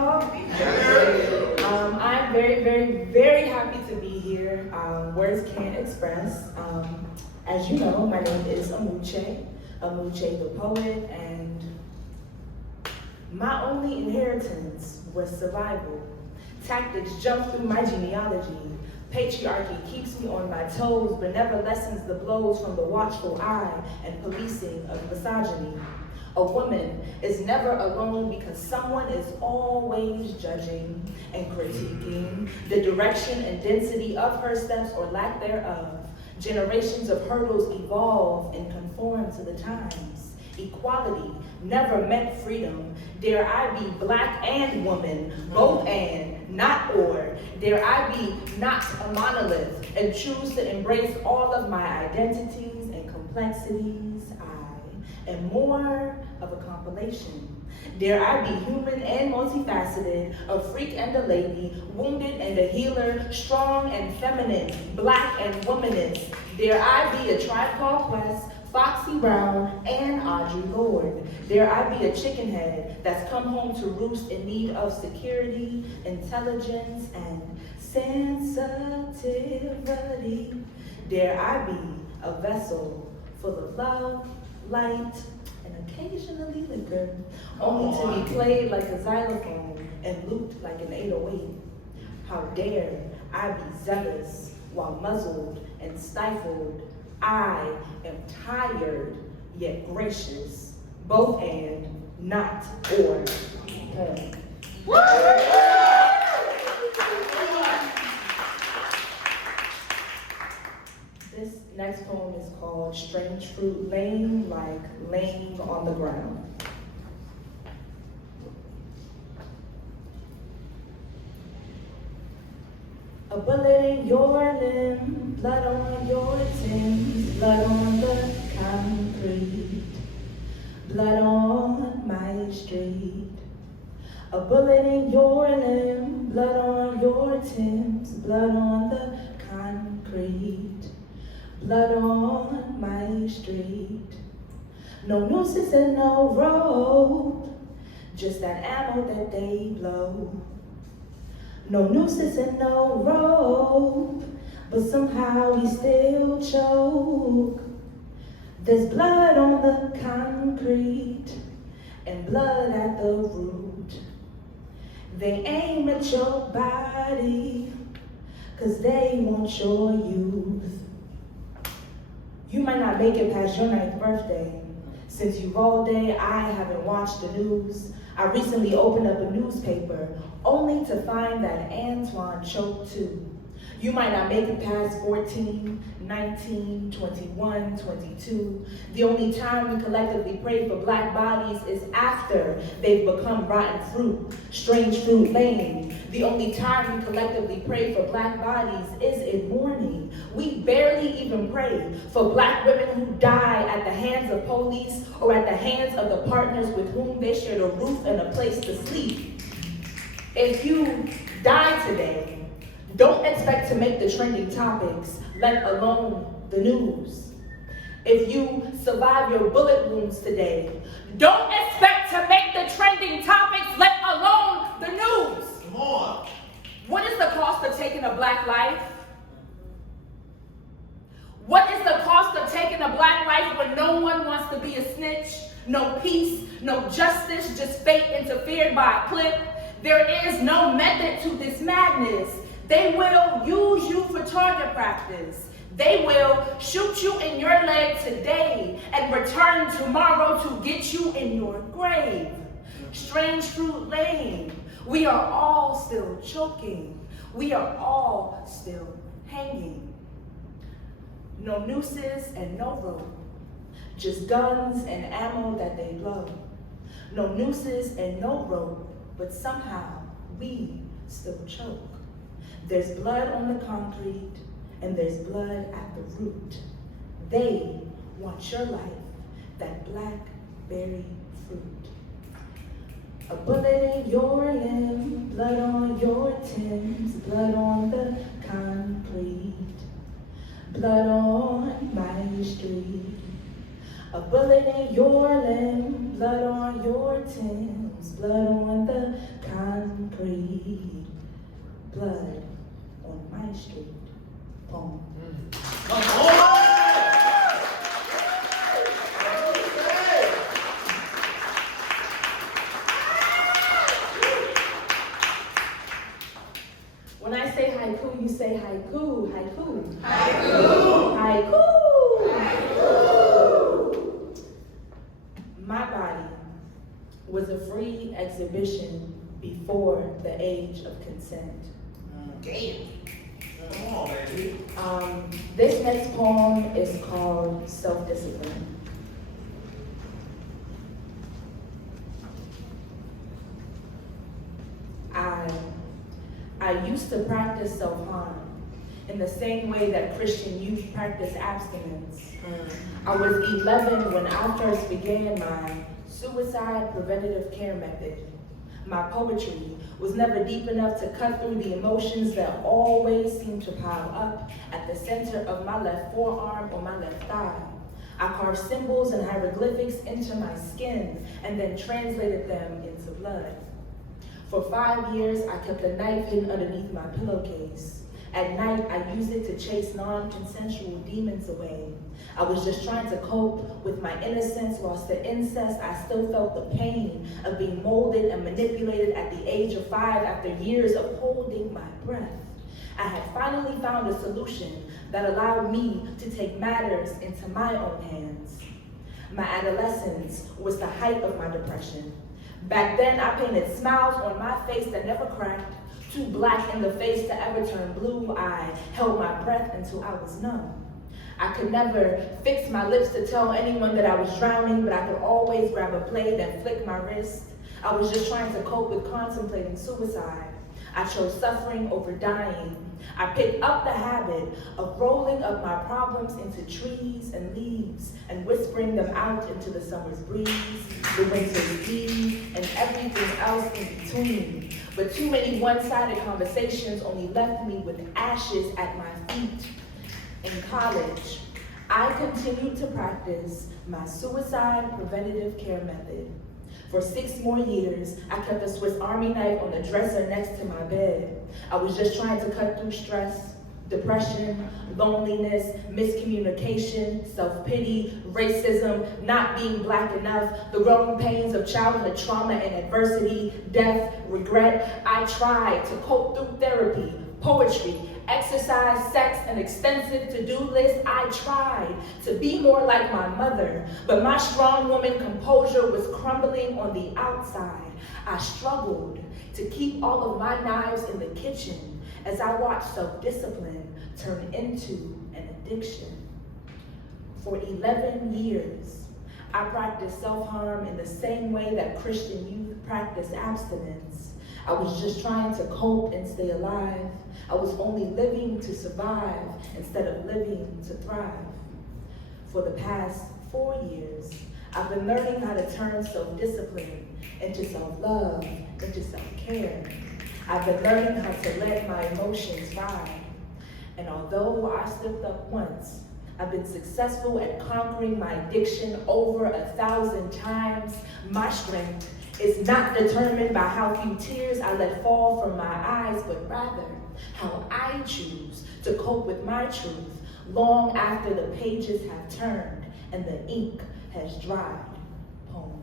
y'all? I'm very, very, very happy to be here. Words can't express. As you know, my name is Amuche the poet, and my only inheritance was survival. Tactics jump through my genealogy. Patriarchy keeps me on my toes, but never lessens the blows from the watchful eye and policing of misogyny. A woman is never alone because someone is always judging and critiquing the direction and density of her steps or lack thereof. Generations of hurdles evolve and conform to the times. Equality never meant freedom. Dare I be black and woman, both and, not or. Dare I be not a monolith and choose to embrace all of my identities and complexities. I am more of a compilation. Dare I be human and multifaceted, a freak and a lady, wounded and a healer, strong and feminine, black and womanist. Dare I be a Tribe Called Quest, Foxy Brown, and Audre Lorde. Dare I be a chicken head that's come home to roost in need of security, intelligence, and sensitivity. Dare I be a vessel full of love, light, and occasionally liquor, only to be played like a xylophone and looped like an 808. How dare I be zealous while muzzled and stifled. I am tired yet gracious, both and, not or. This next poem is called Strange Fruit, laying like laying on the ground. A bullet in your limb, blood on your Timbs, blood on the concrete, blood on my street. A bullet in your limb, blood on your Timbs, blood on the concrete, blood on my street. No nooses and no rope, just that ammo that they blow. No nooses and no rope, but somehow we still choke. There's blood on the concrete and blood at the root. They aim at your body, 'cause they want your youth. You might not make it past your 9th birthday. Since Uvalde, I haven't watched the news. I recently opened up a newspaper only to find that Antoine choked too. You might not make it past 14, 19, 21, 22. The only time we collectively pray for black bodies is after they've become rotten fruit, strange fruit laying. The only time we collectively pray for black bodies is in mourning. We barely even pray for black women who die at the hands of police or at the hands of the partners with whom they shared a roof and a place to sleep. If you die today, don't expect to make the trending topics, let alone the news. If you survive your bullet wounds today, don't expect to make the trending topics, let alone the news. Come on. What is the cost of taking a black life? What is the cost of taking a black life when no one wants to be a snitch? No peace, no justice, just fate interfered by a clip. There is no method to this madness. They will use you for target practice. They will shoot you in your leg today and return tomorrow to get you in your grave. Strange fruit laying. We are all still choking. We are all still hanging. No nooses and no rope. Just guns and ammo that they blow. No nooses and no rope, but somehow we still choke. There's blood on the concrete, and there's blood at the root. They want your life, that blackberry fruit. A bullet in your limb, blood on your Timbs, blood on the concrete, blood on my street. A bullet in your limb, blood on your Timbs, blood on the concrete. blood on my street. Poem. Come on! When I say haiku, you say haiku, haiku. Haiku! Haiku! Haiku! My body was a free exhibition before the age of consent. Damn. Come on, baby. This next poem is called Self-Discipline. I used to practice self-harm in the same way that Christian youth practice abstinence. I was 11 when I first began my suicide preventative care method. My poetry was never deep enough to cut through the emotions that always seemed to pile up at the center of my left forearm or my left thigh. I carved symbols and hieroglyphics into my skin and then translated them into blood. For 5 years, I kept a knife hidden underneath my pillowcase. At night, I used it to chase non-consensual demons away. I was just trying to cope with my innocence. Whilst the incest, I still felt the pain of being molded and manipulated at the age of 5 after years of holding my breath. I had finally found a solution that allowed me to take matters into my own hands. My adolescence was the height of my depression. Back then, I painted smiles on my face that never cracked, too black in the face to ever turn blue. I held my breath until I was numb. I could never fix my lips to tell anyone that I was drowning, but I could always grab a blade and flick my wrist. I was just trying to cope with contemplating suicide. I chose suffering over dying. I picked up the habit of rolling up my problems into trees and leaves and whispering them out into the summer's breeze, the winter's eve, and everything else in between. But too many one-sided conversations only left me with ashes at my feet. In college, I continued to practice my suicide preventative care method. For 6 more years, I kept a Swiss Army knife on the dresser next to my bed. I was just trying to cut through stress, depression, loneliness, miscommunication, self-pity, racism, not being black enough, the growing pains of childhood trauma and adversity, death, regret. I tried to cope through therapy, poetry, exercise, sex, an extensive to-do list. I tried to be more like my mother, but my strong woman composure was crumbling on the outside. I struggled to keep all of my knives in the kitchen as I watched self-discipline turn into an addiction. For 11 years, I practiced self-harm in the same way that Christian youth practice abstinence. I was just trying to cope and stay alive. I was only living to survive instead of living to thrive. For the past 4 years, I've been learning how to turn self-discipline into self-love, into self-care. I've been learning how to let my emotions ride. And although I slipped up once, I've been successful at conquering my addiction over 1,000 times. My strength is not determined by how few tears I let fall from my eyes, but rather how I choose to cope with my truth long after the pages have turned and the ink has dried. Poem.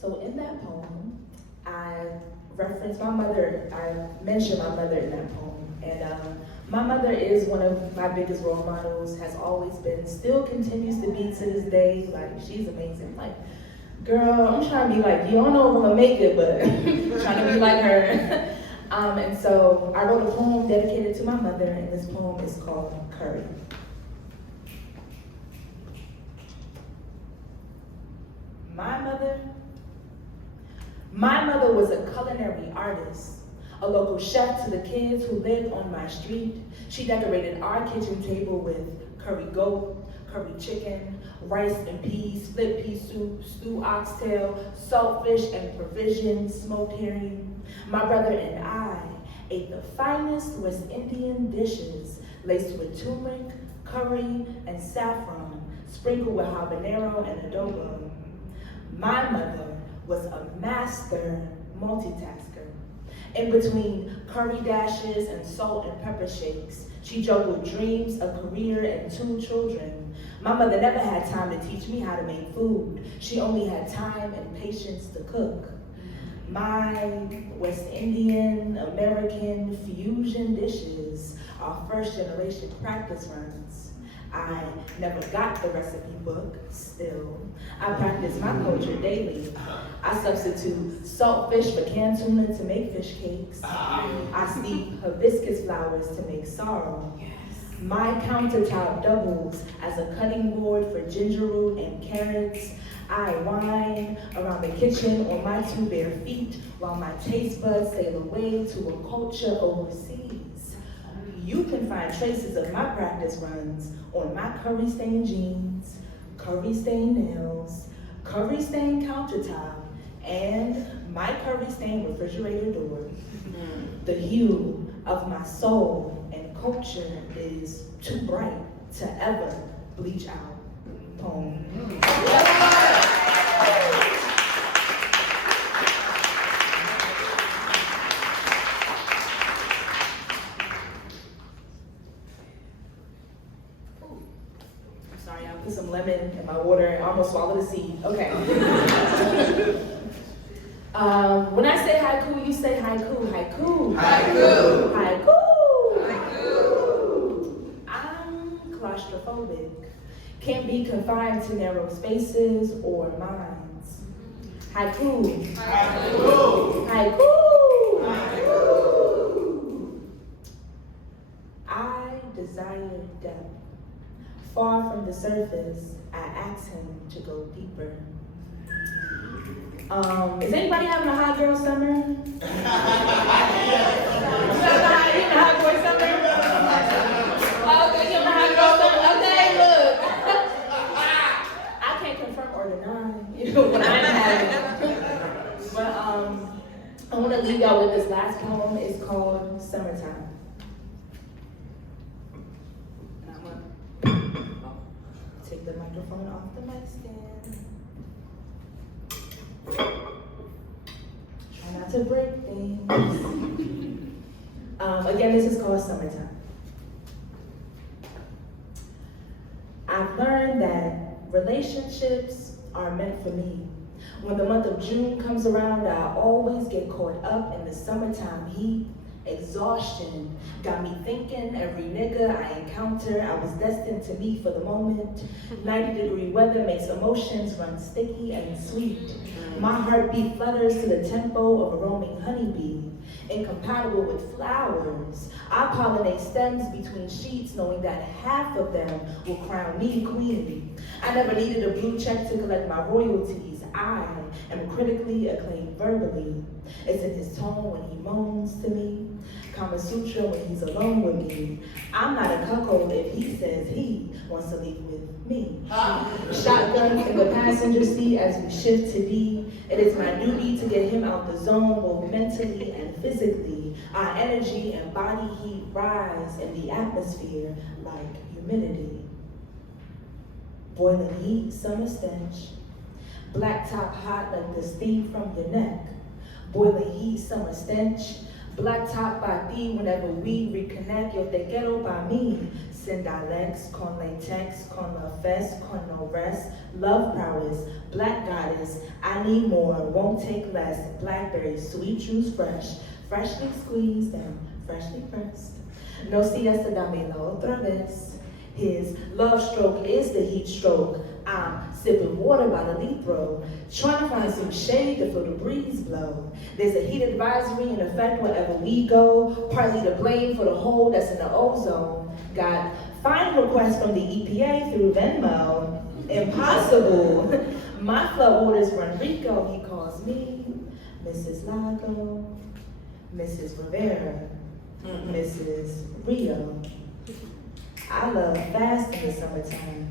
So in that poem, I referenced my mother. I mentioned my mother in that poem. And my mother is one of my biggest role models, has always been, still continues to be to this day. Like, she's amazing. Like, girl, I'm trying to be like you. I don't know if I'm gonna make it, but I'm trying to be like her. And so I wrote a poem dedicated to my mother, and this poem is called Curry. My mother was a culinary artist, a local chef to the kids who lived on my street. She decorated our kitchen table with curry goat, curry chicken, rice and peas, split pea soup, stew oxtail, saltfish and provision, smoked herring. My brother and I ate the finest West Indian dishes laced with turmeric, curry, and saffron, sprinkled with habanero and adobo. My mother was a master multitasker. In between curry dashes and salt and pepper shakes, she juggled dreams, a career, and 2 children. My mother never had time to teach me how to make food. She only had time and patience to cook. My West Indian, American fusion dishes are first generation practice runs. I never got the recipe book, still. I practice my culture daily. I substitute salt fish for canned tuna to make fish cakes. I steep hibiscus flowers to make sorrel. My countertop doubles as a cutting board for ginger root and carrots. I whine around the kitchen on my 2 bare feet while my taste buds sail away to a culture overseas. You can find traces of my practice runs on my curry-stained jeans, curry-stained nails, curry-stained countertop, and my curry-stained refrigerator door. The hue of my soul and culture is too bright to ever bleach out. Poem. Sorry, I put some lemon in my water and almost swallowed a seed. Okay. When I say haiku, you say haiku. Haiku. Haiku. Haiku. Haiku. I'm claustrophobic. Can't be confined to narrow spaces or minds. Haiku. Haiku. Haiku. Haiku. I desire depth. Far from the surface, I ask him to go deeper. Is anybody having a hot girl summer? You having a hot boy summer? Okay, you having a hot girl summer? Okay, look. I can't confirm or deny, what I'm having. But I want to leave y'all with this last poem. It's called Summertime. And I'm gonna take the microphone off the mic stand. Try not to break things. Again, this is called Summertime. I've learned that relationships are meant for me. When the month of June comes around, I always get caught up in the summertime heat. Exhaustion got me thinking every nigga I encounter I was destined to meet for the moment. 90-degree weather makes emotions run sticky and sweet. My heartbeat flutters to the tempo of a roaming honeybee. Incompatible with flowers, I pollinate stems between sheets, knowing that half of them will crown me queen. I never needed a blue check to collect my royalties. I am critically acclaimed verbally. It's in his tone when he moans to me. Kama Sutra when he's alone with me. I'm not a cuckold if he says he wants to leave with me. Shotgun in the passenger seat as we shift to D. It is my duty to get him out the zone both mentally and physically. Our energy and body heat rise in the atmosphere like humidity. Boiling heat, summer stench. Black top hot like the steam from your neck. Boiling heat, summer stench. Black top by thee whenever we reconnect. Yo te quiero pa mí. Sin dialects, con latex, con la fest, con no rest. Love prowess, black goddess. I need more, won't take less. Blackberry, sweet juice fresh. Freshly squeezed and freshly pressed. No siesta, dame la otra vez. His love stroke is the heat stroke. I'm sipping water by the Lithrow, trying to find some shade to feel the breeze blow. There's a heat advisory in effect wherever we go, partly to blame for the hole that's in the ozone. Got fine requests from the EPA through Venmo. Impossible. My flood orders run Rico. He calls me Mrs. Lago, Mrs. Rivera, Mrs. Rio. I love fast in the summertime.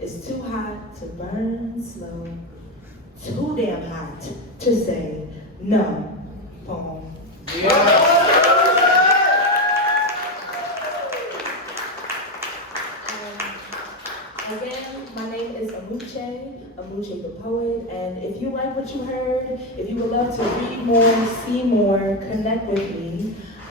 It's too hot to burn slow, too damn hot to say no. Poem. Again, my name is Amuche, Amuche the poet, and if you like what you heard, if you would love to read more, see more, connect with me,